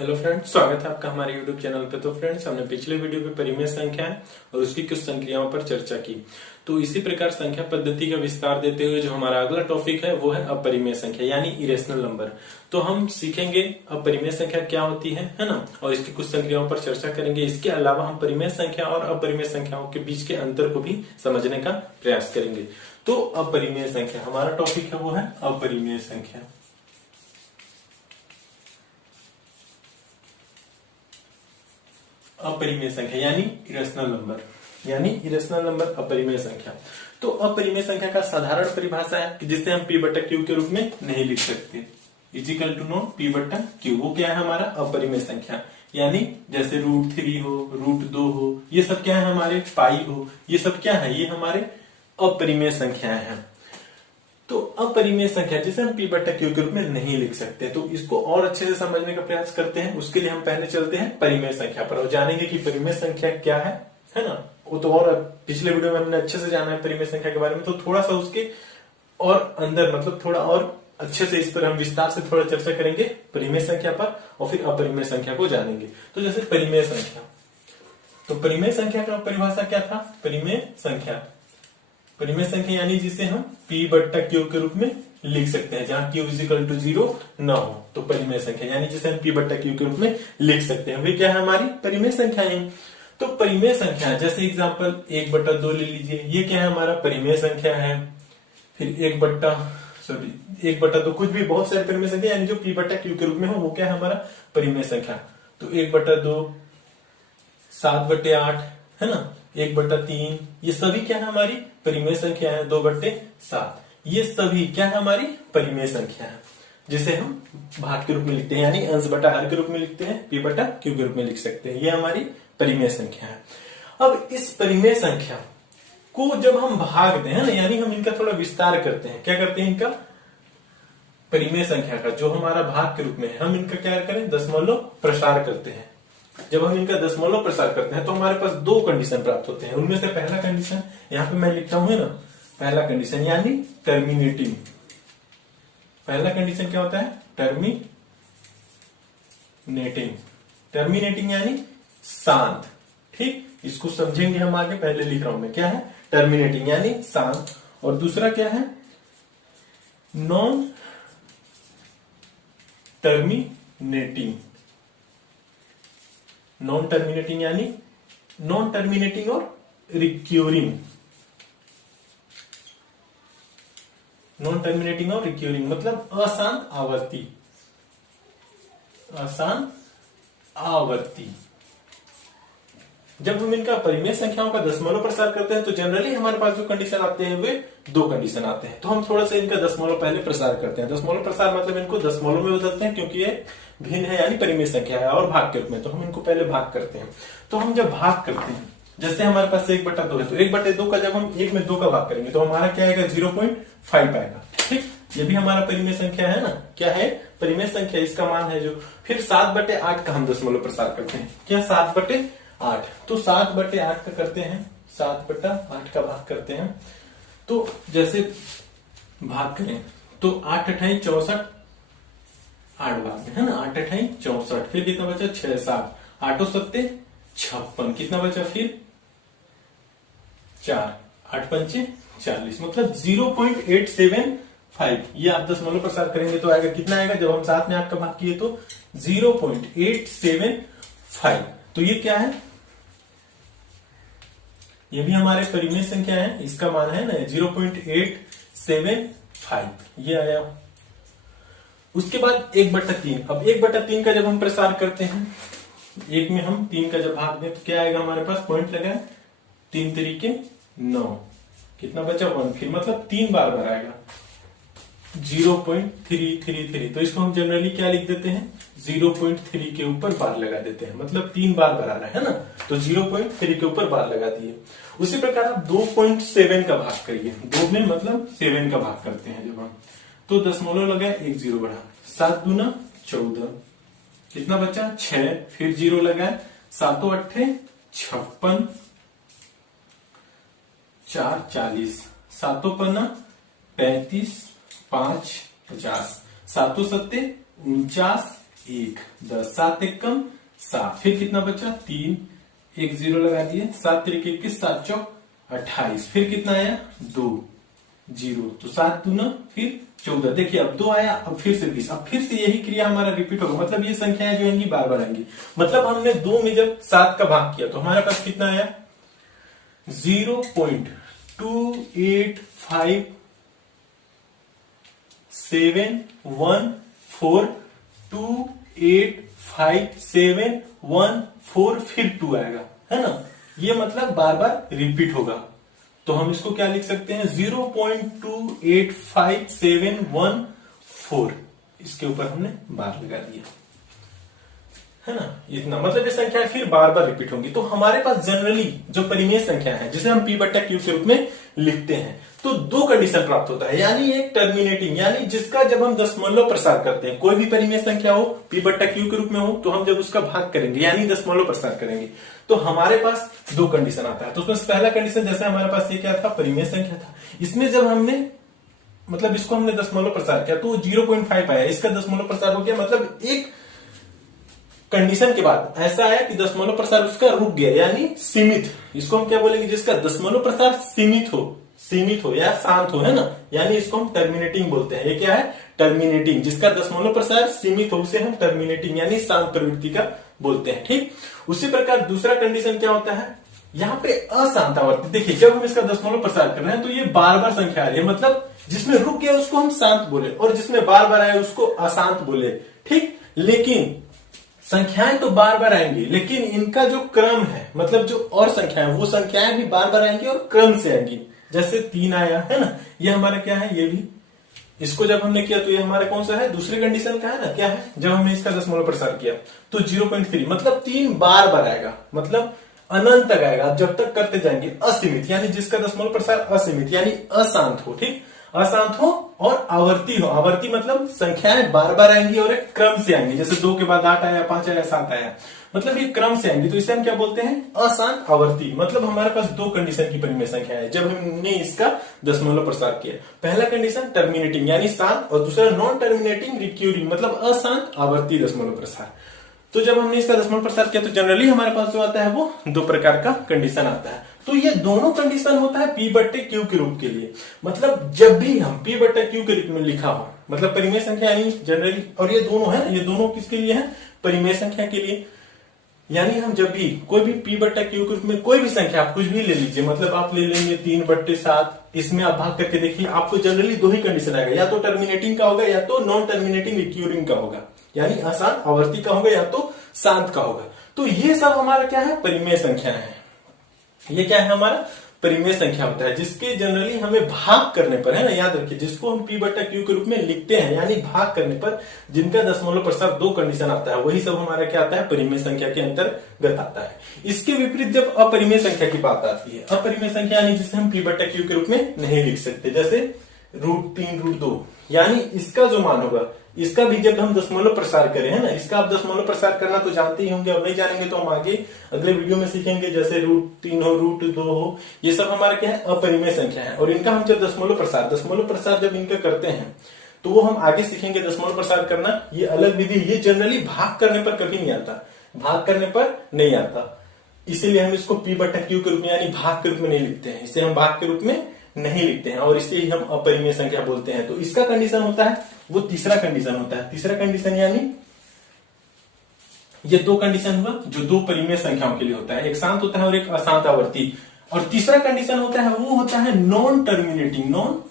Hello friends, स्वागत है आपका हमारे यूट्यूब चैनल पे। तो फ्रेंड्स, हमने पिछले वीडियो पे परिमेय संख्याएं और उसकी कुछ संक्रियाओं पर चर्चा की। तो इसी प्रकार संख्या पद्धति का विस्तार देते हुए जो हमारा अगला टॉपिक है वो है अपरिमेय संख्या यानी इरेशनल नंबर। तो हम सीखेंगे अपरिमेय संख्या क्या होती है ना, और इसकी कुछ संक्रियाओं पर चर्चा करेंगे। इसके अलावा हम परिमेय संख्या और अपरिमेय संख्याओं के बीच के अंतर को भी समझने का प्रयास करेंगे। तो अपरिमेय संख्या हमारा टॉपिक है, वो है अपरिमेय संख्या। अपरिमेय संख्या यानी इरेशनल नंबर, अपरिमेय संख्या। तो अपरिमेय संख्या का साधारण परिभाषा है कि जिसे हम p बटा क्यू के रूप में नहीं लिख सकते। इजिकल टू नो p बटा क्यू, वो क्या है हमारा अपरिमेय संख्या। यानी जैसे √3 हो, √2 हो, ये सब क्या है हमारे, पाई हो, ये सब क्या है, ये हमारे अपरिमेय संख्याएं हैं। तो अपरिमेय संख्या जिसे हम p बटा क्यू के रूप में नहीं लिख सकते, तो इसको और अच्छे से समझने का प्रयास करते हैं। उसके लिए हम पहले चलते हैं परिमेय संख्या पर और जानेंगे कि परिमेय संख्या क्या है ना। वो तो और पिछले वीडियो में हमने अच्छे से जाना है परिमेय संख्या के बारे में, तो थोड़ा सा उसके और अंदर मतलब थोड़ा और अच्छे से इस पर हम विस्तार से थोड़ा चर्चा करेंगे परिमेय संख्या पर, और फिर अपरिमेय संख्या को जानेंगे। तो जैसे परिमेय संख्या, तो परिमेय संख्या का परिभाषा क्या था, परिमेय संख्या यानी जिसे हम p बट्टा क्यू के रूप में लिख सकते हैं, जहां q इजिकल टू 0 न हो। तो परिमेय संख्या यानी जिसे हम p बट्टा क्यू के रूप में लिख सकते हैं, वे क्या है हमारी परिमेय संख्याएं। तो परिमेय संख्या जैसे एग्जांपल 1/2 ले लीजिए, ये क्या है हमारा परिमेय संख्या है। फिर 1/2 कुछ भी, बहुत सारे परिमेय संख्या यानी जो p बट्टा क्यू के रूप में हो वो क्या है हमारा परिमेय संख्या। तो 1/2, 7/8 है ना, 1/3, ये सभी क्या है हमारी परिमेय संख्या है। 2/7, ये सभी क्या है हमारी परिमेय संख्या है, जिसे हम भाग के रूप में लिखते हैं, यानी अंश बटा हर के रूप में लिखते हैं, p बटा क्यू के रूप में लिख सकते हैं। ये हमारी परिमेय संख्या है। अब इस परिमेय संख्या को जब हम भागते हैं ना, यानी हम इनका थोड़ा विस्तार करते हैं, क्या करते हैं, इनका परिमेय संख्या का जो हमारा भाग के रूप में है, हम इनका क्या करें, दशमलव प्रसार करते हैं। जब हम इनका दशमलव प्रसार करते हैं तो हमारे पास दो कंडीशन प्राप्त होते हैं। उनमें से पहला कंडीशन यहाँ पे मैं लिखता हूं ना, पहला कंडीशन यानी टर्मिनेटिंग। पहला कंडीशन क्या होता है, टर्मिनेटिंग यानी शांत। ठीक, इसको समझेंगे हम आगे, पहले लिख रहा हूं मैं, क्या है टर्मिनेटिंग यानी शांत। और दूसरा क्या है, नॉन टर्मिनेटिंग यानी नॉन टर्मिनेटिंग और रिक्यूरिंग। मतलब अशांत आवर्ती। जब हम इनका परिमेय संख्याओं का दशमलव प्रसार करते हैं तो जनरली हमारे पास जो कंडीशन आते हैं वे दो कंडीशन आते हैं। तो हम थोड़ा सा इनका दशमलव पहले प्रसार करते हैं। दशमलव प्रसार मतलब इनको दशमलव में बदलते हैं, क्योंकि ये भिन्न है यानी परिमेय संख्या है, और भाग के रूप में, तो हम इनको पहले भाग करते हैं। तो हम जब भाग करते हैं, जैसे हमारे पास 1/2 है, तो 1/2 का जब हम 1 में 2 का भाग करेंगे तो हमारा क्या आएगा, 0.5 आएगा। ठीक, ये भी हमारा परिमेय संख्या है ना, क्या है परिमेय संख्या, इसका मान है जो। फिर 7/8 का हम दशमलव प्रसार करते हैं, क्या 7/8। तो 7/8 का करते हैं, 7/8 का भाग करते हैं। तो जैसे भाग करें तो 8 8 64, 8 भाग में है ना, 8 8 64, फिर कितना बचा, 6 7, 8 7 56, कितना बचा फिर 4, 8 5 40, मतलब 0.875। ये आप दशमलव प्रसार करेंगे तो आएगा, कितना आएगा, जब हम 7 में 8 का भाग किए तो 0.875। तो ये क्या है, ये भी हमारे परिमेय संख्या है, इसका मान है ना 0.875, ये आया। उसके बाद 1/3। अब 1/3 का जब हम प्रसार करते हैं, 1 में हम 3 का जब भाग दें तो क्या आएगा हमारे पास, पॉइंट लगा 3 3 9, कितना बचा 1, फिर मतलब 3 बार आएगा 0.333। तो इसको हम जनरली क्या लिख देते हैं, 0.3 के ऊपर बार लगा देते हैं, मतलब 3 बार बराबर है ना, तो 0.3 के ऊपर बार लगा दिए। उसी प्रकार आप 2.7 का भाग करिए, 2 में मतलब 7 का भाग करते हैं जब हम, तो दशमलव लगाए, 1 0 बढ़ा, 7 दूना 14, कितना बचा 6, फिर 0 लगाए, 7 8 56, 4 40, 7 5 35, 5 50, 7 7 49, 1 10 7 एक कम 7, फिर कितना बचा 3 1 0 लगा दिए, 7 3 21 7 चौक 28, फिर कितना आया 2 0, तो 7 दूना फिर 14, देखिए अब 2 आया, अब फिर से 20, अब फिर से यही क्रिया हमारा रिपीट होगा, मतलब ये संख्याएं जो आएंगी बार बार आएंगी। मतलब हमने 2 में जब 7 का भाग किया तो हमारे पास कितना आया 0.285714 फिर 2 आएगा, है ना। ये मतलब बार बार रिपीट होगा, तो हम इसको क्या लिख सकते हैं 0.285714, इसके ऊपर हमने बार लगा दिया, है ना। इतना मतलब ये संख्या फिर बार बार रिपीट होंगी। तो हमारे पास जनरली जो परिमेय संख्या है जिसे हम p/q के रूप में लिखते हैं, तो 2 कंडीशन प्राप्त होता है, यानी एक टर्मिनेटिंग, यानी जिसका जब हम दशमलव प्रसार करते हैं, कोई भी परिमेय संख्या हो p/q के रूप में हो, तो हम जब उसका भाग करेंगे यानी दशमलव प्रसार करेंगे, तो हमारे पास 2 कंडीशन आता है। तो उसमें पहला कंडीशन जैसे हमारे पास ये क्या था, परिमेय संख्या था, इसमें जब हमने मतलब इसको हमने दशमलव प्रसार किया तो 0.5 आया, इसका दशमलव प्रसार हो गया, मतलब एक कंडीशन के बाद ऐसा आया कि दशमलव प्रसार उसका रुक गया, यानी सीमित, इसको हम क्या बोलेंगे, जिसका दशमलव प्रसार सीमित हो या शांत हो, है ना, यानी इसको हम टर्मिनेटिंग बोलते हैं। ये क्या है, टर्मिनेटिंग, जिसका दशमलव प्रसार सीमित हो उसे हम टर्मिनेटिंग यानी शांत प्रवृत्ति का बोलते हैं, ठीक। उसी प्रकार दूसरा कंडीशन क्या होता है, यहाँ पे अशांत आवर्ती, देखिए जब हम इसका दशमलव प्रसार कर रहे हैं तो ये बार बार संख्या आ रही है, मतलब जिसमें रुक गया उसको हम शांत बोले और जिसमें बार बार आए उसको अशांत बोले, ठीक। लेकिन संख्याएं तो बार बार आएंगी, लेकिन इनका जो क्रम है, मतलब जो और संख्याएं, वो संख्याएं भी बार बार आएंगी और क्रम से आएंगी। जैसे 3 आया, है ना, ये हमारा क्या है, ये भी, इसको जब हमने किया तो ये हमारा कौन सा है, दूसरे कंडीशन का है ना, क्या है, जब हमने इसका दशमलव प्रसार किया तो 0.3, मतलब 3 बार बार आएगा, मतलब अनंत तक आएगा, जब तक करते जाएंगे असीमित, यानी जिसका दशमलव प्रसार असीमित यानी अशांत हो, ठीक, अशांत हो और आवर्ती हो। आवर्ती मतलब संख्याएं बार बार आएंगी और एक क्रम से आएंगी, जैसे 2 के बाद 8 आया, 5 आया, 7 आया, मतलब ये क्रम से आएंगी, तो इसे हम क्या बोलते हैं, अशांत आवर्ती। मतलब हमारे पास 2 कंडीशन की परिमेय संख्या है जब हमने इसका दशमलव प्रसार किया। पहला कंडीशन टर्मिनेटिंग यानी शांत, और दूसरा नॉन टर्मिनेटिंग रिक्यूरिंग मतलब अशांत आवर्ती दशमलव प्रसार। तो जब हमने इसका दशमलव प्रसार किया तो जनरली हमारे पास जो आता है वो 2 प्रकार का कंडीशन आता है। तो ये दोनों कंडीशन होता है p/q के रूप के लिए, मतलब जब भी हम p/q के रूप में लिखा हो, मतलब परिमेय संख्या यानी जनरली, और ये दोनों है, ये दोनों किसके लिए है, परिमेय संख्या के लिए। यानी हम जब भी कोई भी p/q के रूप में कोई भी संख्या आप कुछ भी ले लीजिए, मतलब आप ले लेंगे 3/7, इसमें आप भाग करके देखिए, आपको जनरली 2 ही कंडीशन आएगा, या तो टर्मिनेटिंग का होगा या तो नॉन टर्मिनेटिंग रिक्यूरिंग का होगा, यानी अशांत आवर्ती का होगा या तो शांत का होगा। तो ये सब हमारा क्या है, परिमेय संख्या है। ये क्या है, हमारा परिमेय संख्या होता है, जिसके जनरली हमें भाग करने पर, है ना, याद रखिए, जिसको हम p/q के रूप में लिखते हैं, यानी भाग करने पर जिनका दशमलव प्रसार 2 कंडीशन आता है, वही सब हमारा क्या आता है, परिमेय संख्या के अंतर्गत आता है। इसके विपरीत जब अपरिमेय संख्या की बात आती है, अपरिमेय संख्या यानी जिसे हम p/q के रूप में नहीं लिख सकते, जैसे √3 √2, यानी इसका जो मान होगा, इसका भी जब हम दशमलव प्रसार करें, है ना, इसका आप दशमलव प्रसार करना तो जानते ही होंगे, अब नहीं जानेंगे तो हम आगे अगले वीडियो में सीखेंगे, जैसे √3 हो, √2 हो, ये सब हमारा क्या है, अपरिमेय संख्या है। और इनका हम जब दशमलव प्रसार जब इनका करते हैं तो वो हम आगे सीखेंगे, दशमलव प्रसार करना ये अलग विधि, ये जनरली भाग करने पर कभी नहीं आता, भाग करने पर नहीं आता, इसीलिए हम इसको p/q के रूप में यानी भाग के रूप में नहीं लिखते हैं, इसे हम भाग के रूप में नहीं लिखते हैं, और इसे ही हम अपरिमेय संख्या बोलते हैं। तो इसका कंडीशन होता है वो तीसरा कंडीशन होता है। तीसरा कंडीशन यानी ये 2 कंडीशन हुआ जो 2 परिमेय संख्याओं के लिए होता है, एक शांत होता है और एक अशांत आवर्ती। और तीसरा कंडीशन होता है वो होता है non terminating non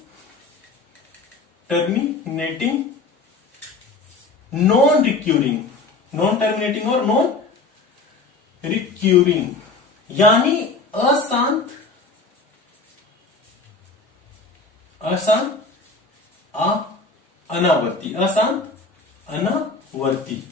recurring, non terminating और नॉन रिक्यूरिंग, यानी अशांत अनावर्ती, अशांत अनावर्ती,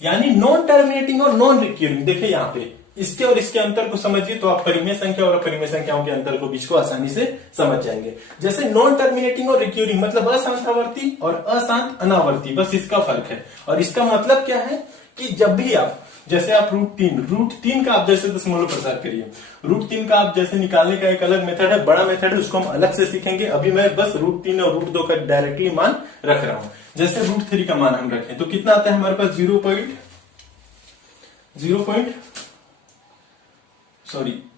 यानी नॉन टर्मिनेटिंग और नॉन रिक्यूरिंग। देखिए यहाँ पे इसके और इसके अंतर को समझिए तो आप परिमेय संख्या और अपरिमेय संख्याओं के अंतर को बीच को आसानी से समझ जाएंगे। जैसे नॉन टर्मिनेटिंग और रिक्यूरिंग मतलब अशांत आवर्ती और अशांत अनावर्ती, बस इसका फर्क है। और इसका मतलब क्या है कि जब भी आप जैसे आप रूट तीन का आप जैसे दशमलव प्रसार करिए, रूट 3 का आप जैसे निकालने का एक अलग मेथड है, बड़ा मेथड है, उसको हम अलग से सीखेंगे। अभी मैं बस रूट 3 और रूट 2 का डायरेक्टली मान रख रहा हूं। जैसे रूट 3 का मान हम रखें तो कितना आता है हमारे पास,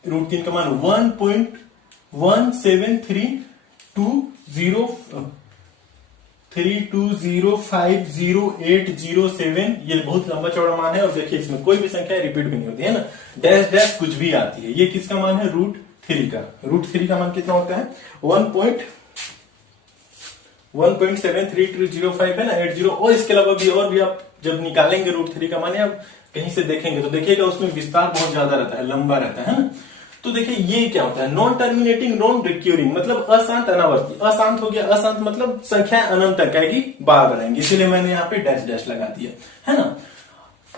रूट 3 का मान 1.1732050808007। ये बहुत लंबा चौड़ा मान है, और देखिए इसमें कोई भी संख्या रिपीट भी नहीं होती है ना, डैश डैश कुछ भी आती है। ये किसका मान है, रूट 3 का। रूट 3 का मान कितना होता है, 1.1732050 है ना, 80। और इसके अलावा भी और भी आप जब निकालेंगे रूट 3 का मान या कहीं से देखेंगे तो देखिएगा उसमें विस्तार बहुत ज्यादा रहता है, लंबा रहता है ना। तो देखिए ये क्या होता है, नॉन टर्मिनेटिंग नॉन रिक्यूरिंग, मतलब अशांत अनावर्ती। अशांत हो गया, अशांत मतलब संख्या अनंत तक आएगी, बार बार आएंगी, इसीलिए मैंने यहाँ पे डैश डैश लगा दिया है ना।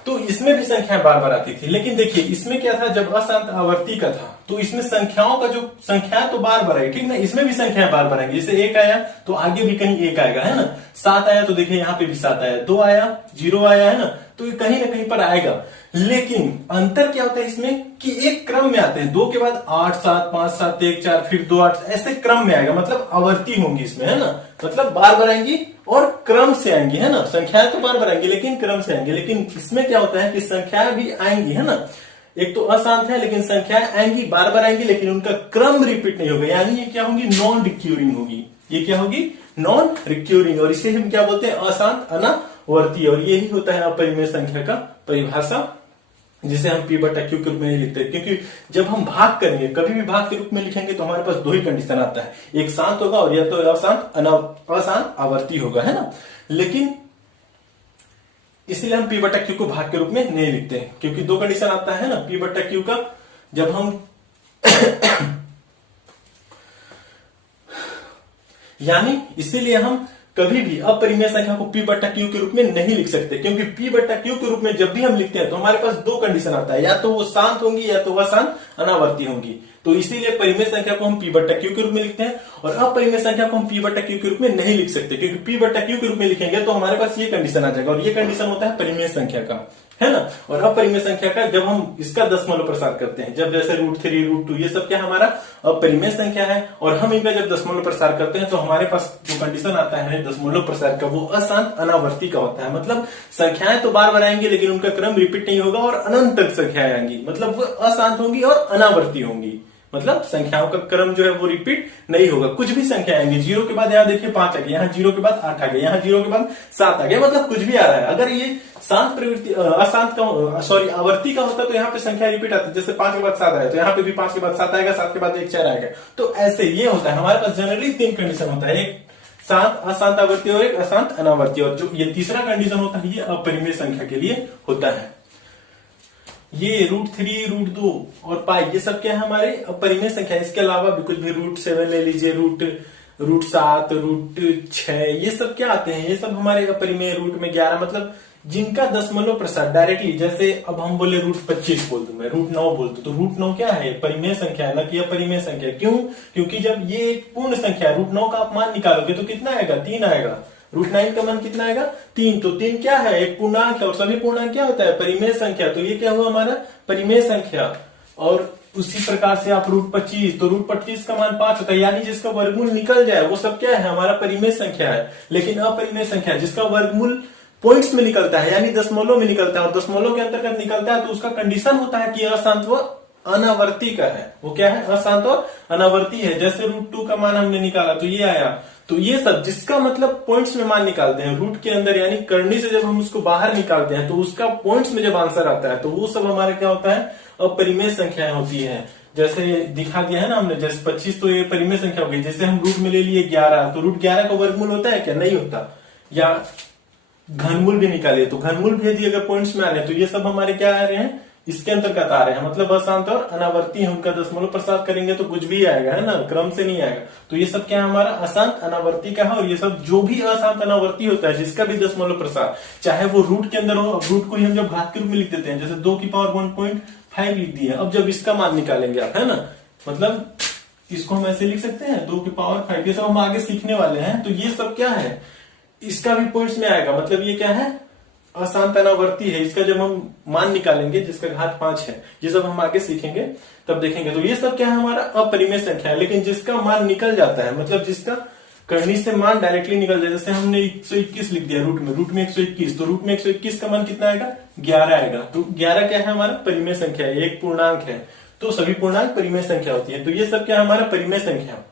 तो इसमें भी संख्या बार बार आती थी, लेकिन देखिए इसमें क्या था, जब अशांत आवर्ती का था तो इसमें संख्याओं का जो संख्या तो बार बार आई, ठीक ना। इसमें भी संख्याएं बार बार आएंगी, जैसे 1 आया तो आगे भी कहीं 1 आएगा, है ना। 7 आया तो देखिए यहाँ पे भी 7 आया, 2 आया, 0 आया, है ना। तो ये कहीं ना कहीं पर आएगा, लेकिन अंतर क्या होता है इसमें कि एक क्रम में आते हैं, 2 के बाद 8 7 5 7 1 4 फिर 2 8, ऐसे क्रम में आएगा, मतलब आवर्ती होंगी इसमें, है ना। मतलब बार बार आएंगी और क्रम से आएंगी, है ना। संख्याएं तो बार बार आएंगी लेकिन क्रम से आएंगी। लेकिन इसमें क्या होता है कि संख्याएं भी आएंगी, है ना। एक तो अशांत है लेकिन संख्याएं आएंगी, बार बार आएंगी, लेकिन उनका क्रम रिपीट नहीं होगा, यानी ये क्या होगी, नॉन रिक्यूरिंग होगी। ये क्या होगी, नॉन रिक्यूरिंग, और इसे हम क्या बोलते हैं, अशांत अनावर्ती। और यही होता है अपरिमेय संख्या का परिभाषा, जिसे हम P बटा Q के रूप में नहीं लिखते, क्योंकि जब हम भाग करेंगे, कभी भी भाग के रूप में लिखेंगे तो हमारे पास 2 ही कंडीशन आता है, एक शांत होगा और या तो अशांत आवर्ती होगा, है ना। लेकिन इसलिए हम P बटा Q को भाग के रूप में नहीं लिखते हैं, क्योंकि 2 कंडीशन आता है ना P बटा Q का, जब हम यानी इसीलिए हम कभी भी अपरिमेय संख्या को P बटा Q के रूप में नहीं लिख सकते, क्योंकि P बटा Q के रूप में जब भी हम लिखते हैं तो हमारे पास 2 कंडीशन आता है, या तो वो शांत होंगी या तो वह शांत अनावर्ती होंगी। तो इसीलिए परिमेय संख्या को हम P बटा Q के रूप में लिखते हैं, और अपरिमेय संख्या को हम P बटा Q के रूप में नहीं लिख सकते, क्योंकि P बटा Q के रूप में लिखेंगे तो हमारे पास ये कंडीशन आ जाएगा, और ये कंडीशन होता है परिमेय संख्या का, है ना। और अपरिमेय संख्या का जब हम इसका दशमलव प्रसार करते हैं, जब जैसे रूट 3 रूट 2 ये सब क्या हमारा अपरिमेय संख्या है, और हम इनका जब दशमलव प्रसार करते हैं तो हमारे पास जो कंडीशन आता है दशमलव प्रसार का, वो अशांत अनावर्ती का होता है। मतलब संख्याएं तो बार बार आएंगी लेकिन उनका क्रम रिपीट नहीं होगा, और अनंत तक संख्याएं आएंगी, मतलब वो अशांत होंगी और अनावर्ती होंगी, मतलब संख्याओं का क्रम जो है वो रिपीट नहीं होगा। कुछ भी संख्या आएंगी, 0 के बाद यहाँ देखिए 5 आ गया, यहाँ 0 के बाद 8 आ गया, यहाँ 0 के बाद 7 आ गया, मतलब कुछ भी आ रहा है। अगर ये शांत प्रवृत्ति अशांत का आवर्ती का होता तो यहाँ पे संख्या रिपीट आती, जैसे 5 के बाद 7 आया तो यहाँ पे भी 5 के बाद 7 आएगा, 7 के बाद 1 4 आएगा। तो ऐसे ये होता है, हमारे पास जनरली 3 कंडीशन होता है, एक शांत अशांत आवर्ती और एक अशांत अनावर्ती, और जो ये तीसरा कंडीशन होता है ये अपरिमेय संख्या के लिए होता है। ये रूट 3 रूट 2 और पाई ये सब क्या है, हमारे अपरिमेय संख्या। इसके अलावा भी कुछ भी रूट 7 ले लीजिए, रूट 7 रूट 6 ये सब क्या आते हैं, ये सब हमारे अपरिमेय। रूट में 11 मतलब जिनका दशमलव प्रसार डायरेक्टली, जैसे अब हम बोले रूट 25 बोल दूं मैं, रूट 9 बोल दूं, तो रूट 9 क्या है, परिमेय संख्या है, न कि अपरिमेय संख्या। क्यों, क्योंकि जब ये एक पूर्ण संख्या रूट 9 का आप मान निकालोगे तो कितना आएगा, 3 आएगा। रूट 9 का मान कितना आएगा, 3। तो 3 क्या है, एक पूर्णांक है, और सभी पूर्णांक क्या होता है, परिमेय संख्या। तो ये क्या हुआ हमारा परिमेय संख्या। और उसी प्रकार से आप रूट 25, तो रूट 25 का मान 5 होता है, यानी जिसका वर्गमूल निकल जाए वो सब क्या है, हमारा परिमेय संख्या है। लेकिन अपरिमेय संख्या जिसका वर्गमूल पॉइंट्स में निकलता है, यानी दशमलव में निकलता है, और दशमलव के अंतर्गत निकलता है, तो उसका कंडीशन होता है कि अशांत व अनावर्ती का है। वो क्या है, अशांत और अनावर्ती है। जैसे रूट 2 का मान हमने निकाला तो ये आया, तो ये सब जिसका मतलब पॉइंट्स में मान निकालते हैं रूट के अंदर, यानी करनी से जब हम उसको बाहर निकालते हैं तो उसका पॉइंट्स में जब आंसर आता है तो वो सब हमारे क्या होता है, अपरिमेय संख्याएं होती है। जैसे दिखा दिया है ना हमने, जैसे 25 तो ये परिमेय संख्या हो गई। जैसे हम रूट में ले लिए 11, तो रूट 11 का वर्गमूल होता है क्या, नहीं होता। या घनमूल भी निकालिए तो घनमूल भी यदि अगर पॉइंट्स में आ रहे हैं तो ये सब हमारे क्या आ रहे हैं, इसके अंतर्गत आ रहे हैं। मतलब अशांत और अनावर्ती है, उनका दशमलव प्रसार करेंगे तो कुछ भी आएगा, है ना, क्रम से नहीं आएगा। तो ये सब क्या है, हमारा अशांत अनावर्ती का है। और ये सब जो भी अशांत अनावर्ती होता है जिसका भी दशमलव प्रसार, चाहे वो रूट के अंदर हो, अब रूट को ही हम जब घात के रूप में लिख देते हैं, जैसे 2 की पावर 1.5 लिख दी है। अब जब इसका मान निकालेंगे आप, है ना, मतलब इसको हम ऐसे लिख सकते हैं 2 की पावर 5, ये सब हम आगे सीखने वाले हैं। तो ये सब क्या है, इसका भी पॉइंट्स में आएगा, मतलब ये क्या है, अशांत अनावर्ती है, इसका जब हम मान निकालेंगे जिसका घात 5 है, ये सब हम आगे सीखेंगे तब देखेंगे। तो ये सब क्या है हमारा अपरिमेय संख्या है, लेकिन जिसका मान निकल जाता है, मतलब जिसका करनी से मान डायरेक्टली निकल जाए, जैसे हमने 121 लिख दिया रूट में 121, तो रूट में 121 का मान कितना आएगा 11 आएगा। तो 11 क्या है हमारा परिमेय संख्या है, एक पूर्णांक है, तो सभी पूर्णांक परिमेय संख्या होती है। तो ये सब क्या है हमारा परिमेय संख्या।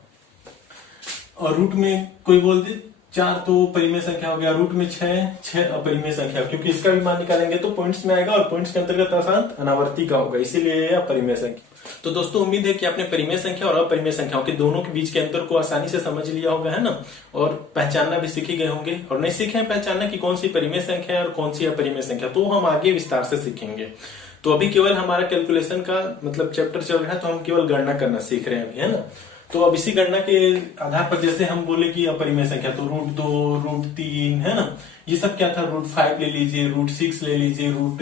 और रूट में कोई बोल दे 4 तो परिमेय संख्या हो गया, रूट में 6 अपरिमेय संख्या, क्योंकि इसका भी मान निकालेंगे तो पॉइंट्स में आएगा और पॉइंट्स के अंतर्गत अशांत अनावर्ती का होगा, इसीलिए यह अपरिमेय संख्या। तो दोस्तों उम्मीद है कि आपने परिमेय संख्या और अपरिमेय संख्याओं के दोनों के बीच के अंतर को आसानी से समझ लिया होगा, है ना, और पहचानना भी सीख गए होंगे। और नहीं सीखे हैं पहचानना कि कौन सी परिमेय संख्या है और कौन सी अपरिमेय संख्या, तो हम आगे विस्तार से सीखेंगे। तो अभी केवल हमारा कैलकुलेशन का मतलब चैप्टर चल रहा है, तो हम केवल गणना करना सीख रहे हैं अभी, है ना। तो अब इसी गणना के आधार पर जैसे हम बोले कि अपरिमेय संख्या, तो रूट 2, रूट 3, है ना, ये सब क्या था, रूट 5 ले लीजिए, रूट 6 ले लीजिए, रूट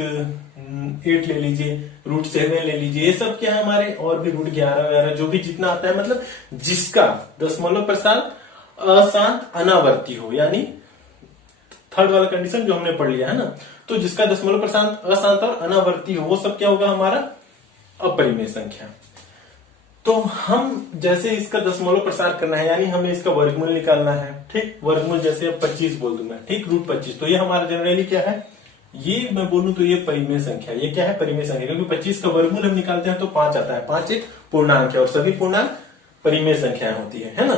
8 ले लीजिए, रूट 7 ले लीजिए, ये सब क्या है हमारे, और भी रूट 11 वगैरह जो भी जितना आता है, मतलब जिसका दशमलव प्रसार अशांत अनावर्ती हो, यानी थर्ड वाला कंडीशन जो हमने पढ़ लिया है ना, तो जिसका दशमलव प्रसार अशांत और अनावर्ती हो, वो सब क्या होगा हमारा अपरिमेय संख्या। तो हम जैसे इसका दशमलव प्रसार करना है, यानी हमें इसका वर्गमूल निकालना है, ठीक, वर्गमूल जैसे अब 25 बोल दूं मैं, ठीक, रूट 25, तो ये हमारा जनरली क्या है, ये मैं बोलूं तो ये परिमेय संख्या, ये क्या है परिमेय संख्या, क्योंकि 25 का वर्गमूल हम निकालते हैं तो 5 आता है, 5 एक पूर्णांक है और सभी पूर्णांक परिमेय संख्याएं होती है ना।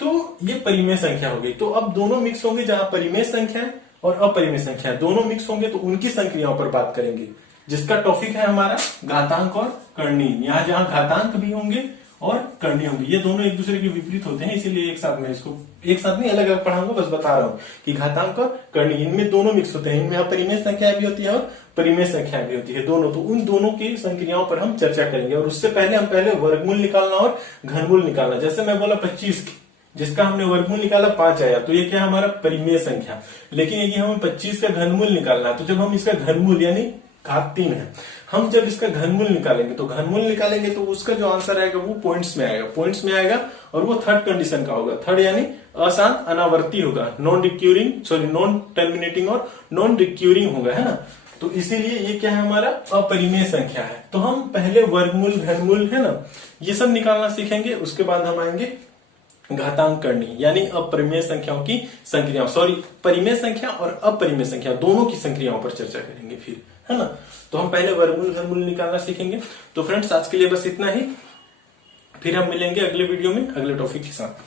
तो ये परिमेय संख्या होगी। तो अब दोनों मिक्स होंगे, जहां परिमेय संख्या और अपरिमेय संख्या दोनों मिक्स होंगे, तो उनकी संक्रियाओं पर बात करेंगे, जिसका टॉपिक है हमारा घातांक और करणीय। यहाँ जहां घातांक भी होंगे और करणीय होंगे, ये दोनों एक दूसरे के विपरीत होते हैं, इसीलिए एक साथ में इसको एक साथ नहीं अलग अलग पढ़ाऊंगा, बस बता रहा हूँ कि घातांक और करणीय इनमें दोनों मिक्स होते हैं, इनमें अपरिमेय संख्या भी होती है और परिमेय संख्या भी होती है दोनों। तो उन दोनों की संक्रियाओं पर हम चर्चा करेंगे, और उससे पहले हम वर्गमूल निकालना और घनमूल निकालना। जैसे मैं बोला 25 जिसका हमने वर्गमूल निकाला 5 आया, तो ये क्या हमारा परिमेय संख्या, लेकिन यदि हमें 25 का घनमूल निकालना है, तो जब हम इसका घनमूल यानी घात 3 है, हम जब इसका घनमूल निकालेंगे तो उसका जो आंसर आएगा वो पॉइंट्स में आएगा और वो थर्ड कंडीशन का होगा। थर्ड यानी अशांत अनावर्ती होगा, नॉन टर्मिनेटिंग और नॉन रिक्यूरिंग होगा, है ना। तो इसीलिए ये क्या है हमारा अपरिमेय संख्या है। तो हम पहले वर्गमूल घनमूल है ना ये सब निकालना सीखेंगे, उसके बाद हम आएंगे घातांक करणीय यानी अपरिमेय संख्याओं की संक्रियाओं, परिमेय संख्या और अपरिमेय संख्या दोनों की संक्रियाओं पर चर्चा करेंगे फिर, है ना। तो हम पहले वर्गमूल घनमूल निकालना सीखेंगे। तो फ्रेंड्स आज के लिए बस इतना ही, फिर हम मिलेंगे अगले वीडियो में अगले टॉपिक के साथ।